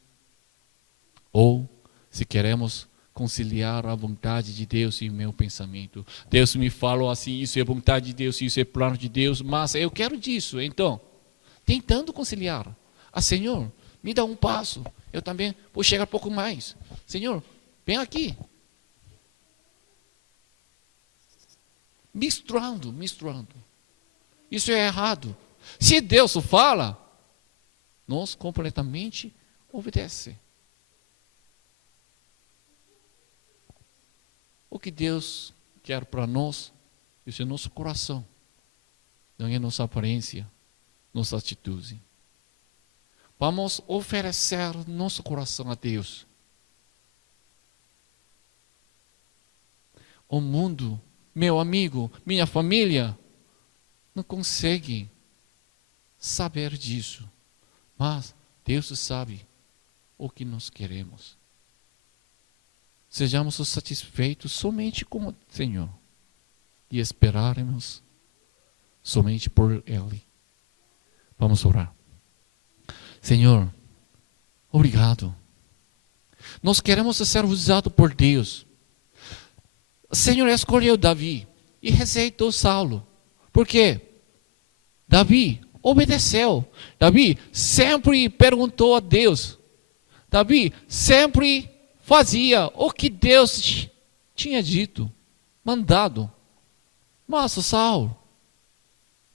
ou se queremos conciliar a vontade de Deus e o meu pensamento. Deus me falou assim, isso é vontade de Deus, isso é plano de Deus, mas eu quero disso. Então, tentando conciliar. Senhor, me dá um passo, eu também vou chegar um pouco mais. Senhor, vem aqui. Misturando. Isso é errado. Se Deus fala, nós completamente obedecemos. O que Deus quer para nós, isso é nosso coração, não é nossa aparência, nossa atitude. Vamos oferecer nosso coração a Deus. O mundo, meu amigo, minha família, não consegue saber disso. Mas Deus sabe o que nós queremos. Sejamos satisfeitos somente com o Senhor e esperaremos somente por Ele. Vamos orar. Senhor, obrigado. Nós queremos ser usados por Deus. O Senhor escolheu Davi e rejeitou Saulo. Por quê? Davi obedeceu. Davi sempre perguntou a Deus. Davi sempre fazia o que Deus tinha dito, mandado. Mas Saulo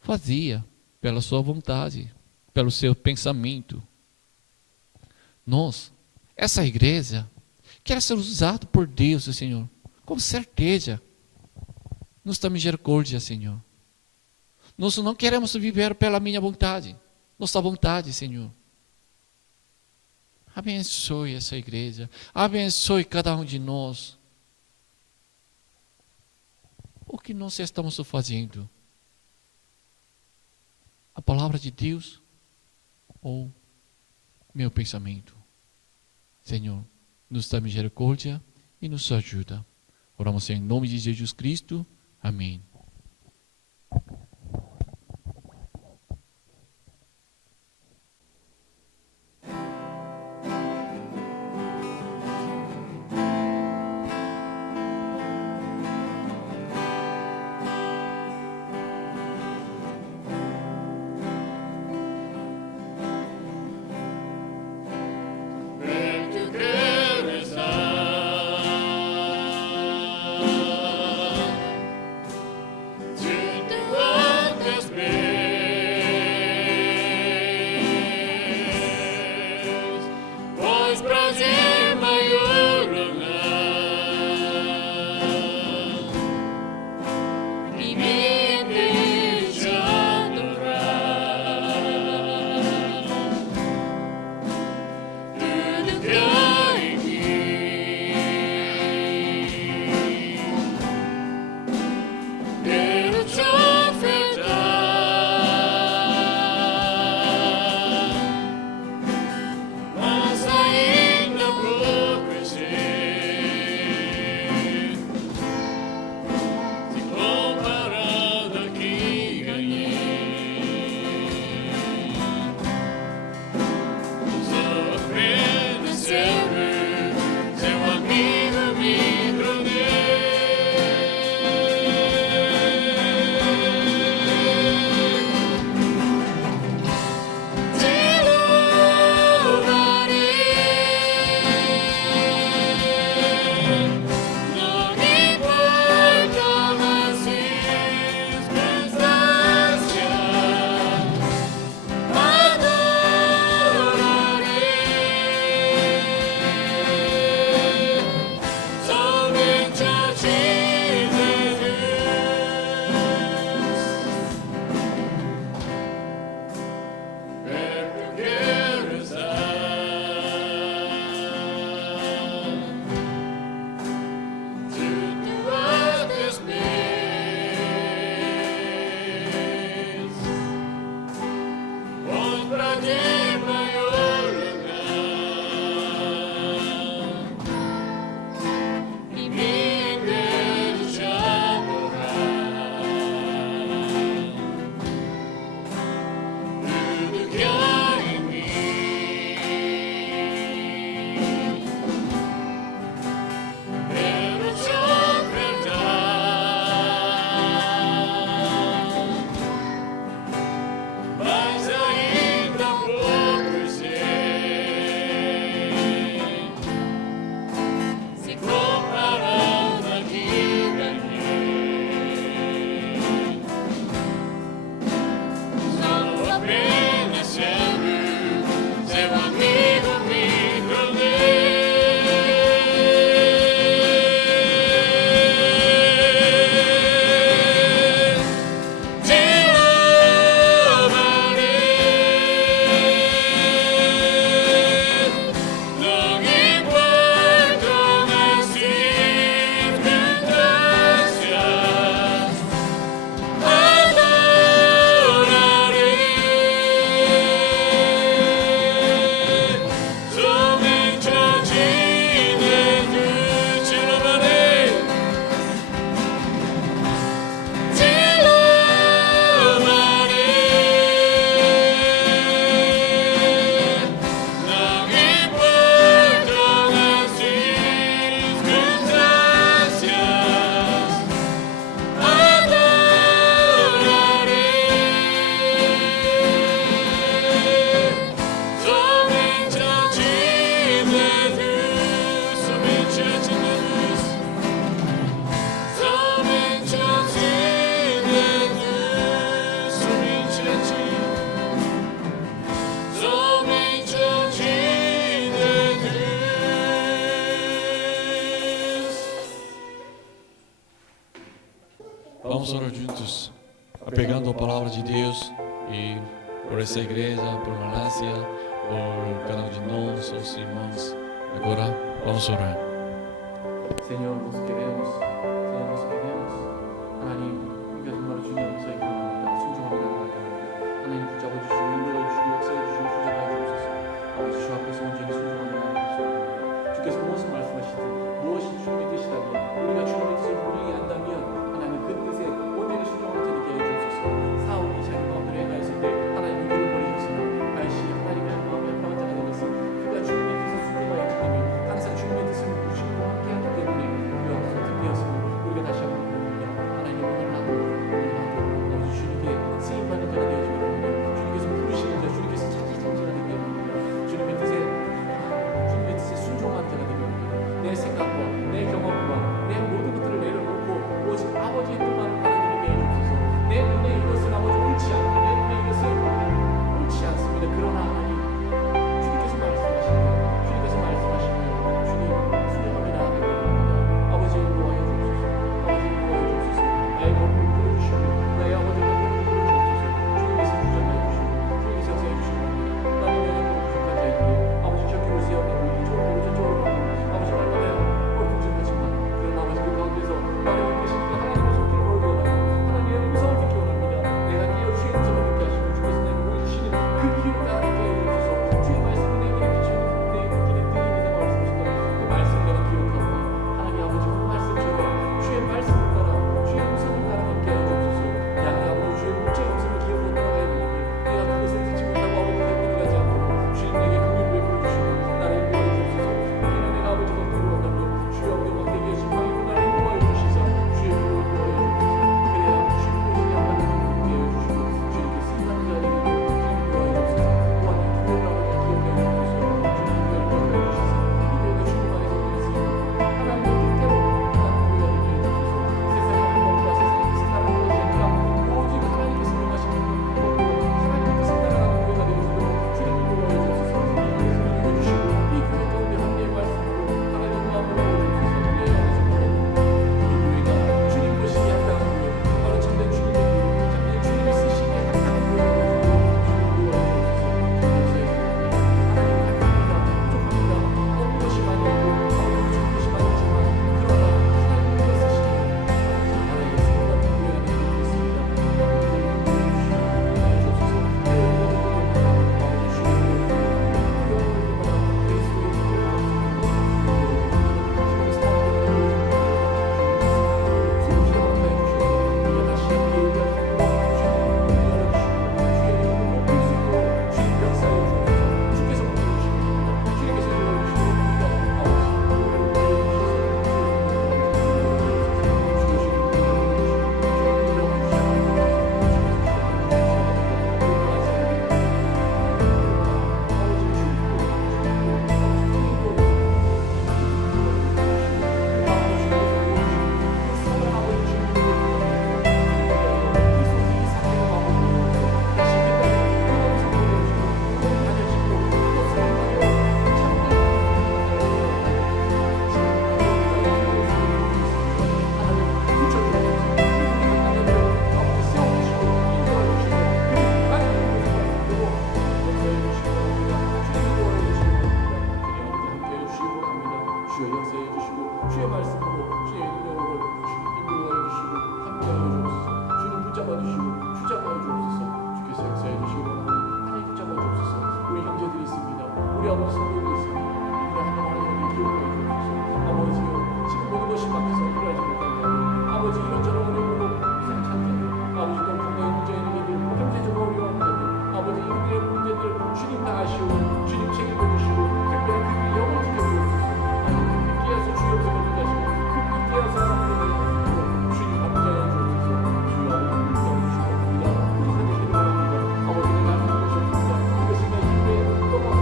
fazia pela sua vontade, pelo seu pensamento. Nós, essa igreja, quer ser usada por Deus, Senhor, com certeza. Nos dá misericórdia, Senhor. Nós não queremos viver pela minha vontade, nossa vontade, Senhor. Abençoe essa igreja, abençoe cada um de nós. O que nós estamos fazendo? A palavra de Deus ou meu pensamento? Senhor, nos dá misericórdia e nos ajuda. Oramos em nome de Jesus Cristo. Amém. Vamos orar juntos, apegando a palavra de Deus e por essa igreja, por Malásia, por cada um de nós, os irmãos. Agora, vamos orar. Senhor, nós queremos, 하나님, 우리가 정말 주님 앞에서 기도합니다. 순종합니다. 나아갑니다. 하나님 붙잡아 주시고 인도해 주시고 역사해 주시고 주장해 주옵소서. 아버지 주 앞에서 온전히 순종하는 하나님 주옵니다. 주께서 무엇을 말씀하시든 무엇이 주님의 뜻이라면 우리가 주님의 뜻을 분명히 안다면 하나님 그 뜻에 온전히 순종할 자 되게 해 주옵소서. 사울이 자기 마음대로 행하였을 때 하나님은 그를 버리셨으나 다시 하나님의 마음에 합당한 자가 되면서 그가 주님의 뜻을 순종하였기 때문에 항상 주님의 뜻을 주시고 함께하기 때문에 우리가 선택되었으니 우리가 다시 한번 하나님 오늘 하루 아버지 주님께 쓰임받는 자가 되어지기 바랍니다. 주님께서 부르시는 자, 주님께서 찾으시는 자가 되기 바랍니다. 주님의 뜻에 순종하는 자가 되기 바랍니다. 내 생각과 내 경험과 내 모든 것들을 내려놓고 오직 아버지의 뜻만 받아들이게 해주옵소서. 내 눈에 이것은 아버지 옳지 않고 내 눈에 이것은 옳지 않습니다. 그러나 하나님 주님께서 말씀하시는 주님 순종합니다. 아버지 인도하여 주옵소서. 아버지 인도하여 주옵소서. 나의 몸을 불러주시고 나의 아버지가 몸을 불러주옵소서. 주님께서 주장하여 주시고 주님께서 역사해 주시기 바랍니다. 나는 영원한 부족한 자에게 아버지 저기로 세워가고 이쪽으로 저쪽으로 가고 아버지 말마다요 부족하지만 그런 아버지 그 가운데서 나를 이끄시는 하나님의 손길을 보게 원하고 하나님의 음성을 듣기 원합니다. 내가 깨어 주의 음성을 듣게 하시고 주께서 내게 보여주시는 그 기회를 따르게 해주소서. 주의 말씀은 내게 비추는 내 길에 등이 되는 말씀이시다. 그 말씀을 내가 기억하오니 하나님 아버지 그 말씀처럼 주의 말씀을 따라 주의 음성을 따라 함께 하여 주옵소서. 양이 아버지 주의 목자의 음성을 기억으로 따라가야 되는데 내가 그것을 듣지 못하고 아버지 곁으로 가지 않도록 주님 내게 긍휼을 베풀어 주시고 나를 인도하여 주옵소서. 특히나 내가 아버지 곁으로 간다면 주의 엉덩 막대기 하신 방이고 나를 인도하여 주시사 주의 불을 인도하여 주옵소서. 그래야 주님 보시니 한마디 듣게 하여 주시고 주님께 승리하는 자가 되는 주님 인도하여 주옵소서. 또한 이 교회를 아버지 기억하여 주옵소서. 주님 교회를 기억하여 주시사 이 교회가 주님 안에서 되었으니 하나님의 뜻대로 하나님 교회가 되게 해주옵소서. 세상의 방법과 세상의 뜻을 따르는 것이 아니라 오직 하나님께서 명하시는 방법으로 하나님의 뜻을 따라가는 교회가 되어지도록 주님 인도하여 주옵소서. 이 교회를 인도해 주시고 이 교회 가운데 하나님의 말씀으로 하나님의 마음을 보여주옵소서. 내 안에서 바랍니다. 이 교회가 주님 보시기에 합당한 교회 바로 참된 주님의 교회 참된 주님이 쓰시기에 합당한 교회가 되어지도록 주님 인도하여 주옵소서. 주님 역사해 주옵소서. 하나님 약합니다. 부족합니다. 얻는 것이 많이 없고 아버지 부족한 것이 많지만 그러나 하나님이 우리가 쓰시기에 하나님의 생각하는 교회가 되기를 믿습니다. 주여 역사해 주시고 주의 말씀으로 주의 능력으로 인도하여 주시고 함께하여 주옵소서. 주님 붙잡아 주시고 주잡아 주옵소서. 주께서 역사해 주시고 하나님 붙잡아 주옵소서. 우리 형제들이 있습니다. 우리 아버지 성도들이 있습니다. 이들을 하나님 하나님을 기억하여 주옵소서. 아버지여 지금 모든 것이 막혀서 일어나지 못하게 아버지 이런저런 어려움으로 세상 찾는 아버지 또 건강에 문제 있는 이들 경제적으로 어려운 자들 아버지 이들의 문제들 주님 다 아시오니 주님 책임져 주시고 특별히 그들의 영을 지켜주옵소서. 주께서 주의 음성을 듣게 하시고 그 빛께서 하나님을 주님 함께하여 주옵소서. 주여 인도해 주시옵소서. 부족한 일이 많습니다. 아버지의 말씀을 보셨습니다. 이것이 내 힘에 떠나서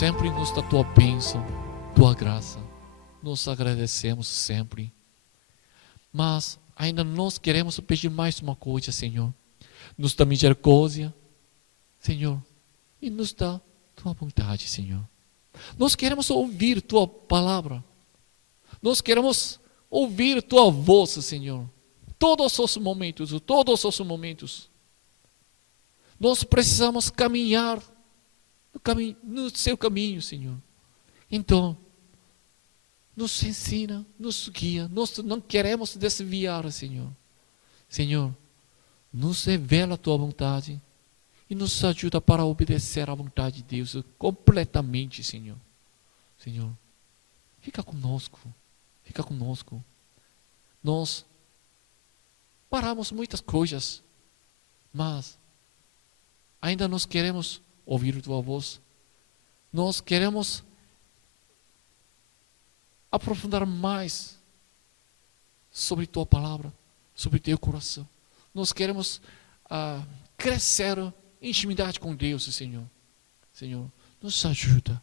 sempre nos dá tua bênção, tua graça. Nós agradecemos sempre. Mas ainda nós queremos pedir mais uma coisa, Senhor. Nos dá misericórdia, Senhor, e nos dá tua vontade, Senhor. Nós queremos ouvir tua palavra. Nós queremos ouvir tua voz, Senhor. Todos os momentos. Nós precisamos caminhar no seu caminho, Senhor. Então, nos ensina, nos guia. Nós não queremos desviar, Senhor. Senhor, nos revela a tua vontade e nos ajuda para obedecer à vontade de Deus completamente, Senhor. Senhor, fica conosco. Nós paramos muitas coisas, mas ainda nós queremos ouvir tua voz. Nós queremos aprofundar mais sobre tua palavra, sobre teu coração. Nós queremos crescer em intimidade com Deus, Senhor. Senhor, nos ajuda.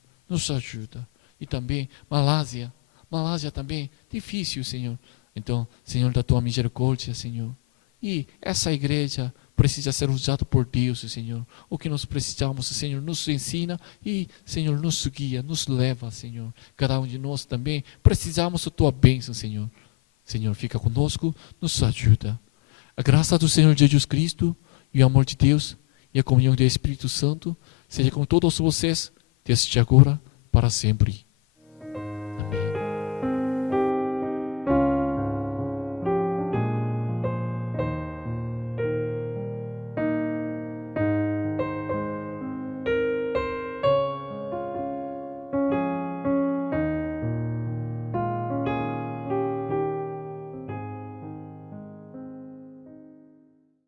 E também Malásia também, difícil, Senhor. Então, Senhor, da tua misericórdia, Senhor. E essa igreja precisa ser usada por Deus, Senhor. O que nós precisamos, Senhor, nos ensina e, Senhor, nos guia, nos leva, Senhor. Cada um de nós também precisamos da tua bênção, Senhor. Senhor, fica conosco, nos ajuda. A graça do Senhor Jesus Cristo e o amor de Deus e a comunhão do Espírito Santo seja com todos vocês, desde agora para sempre.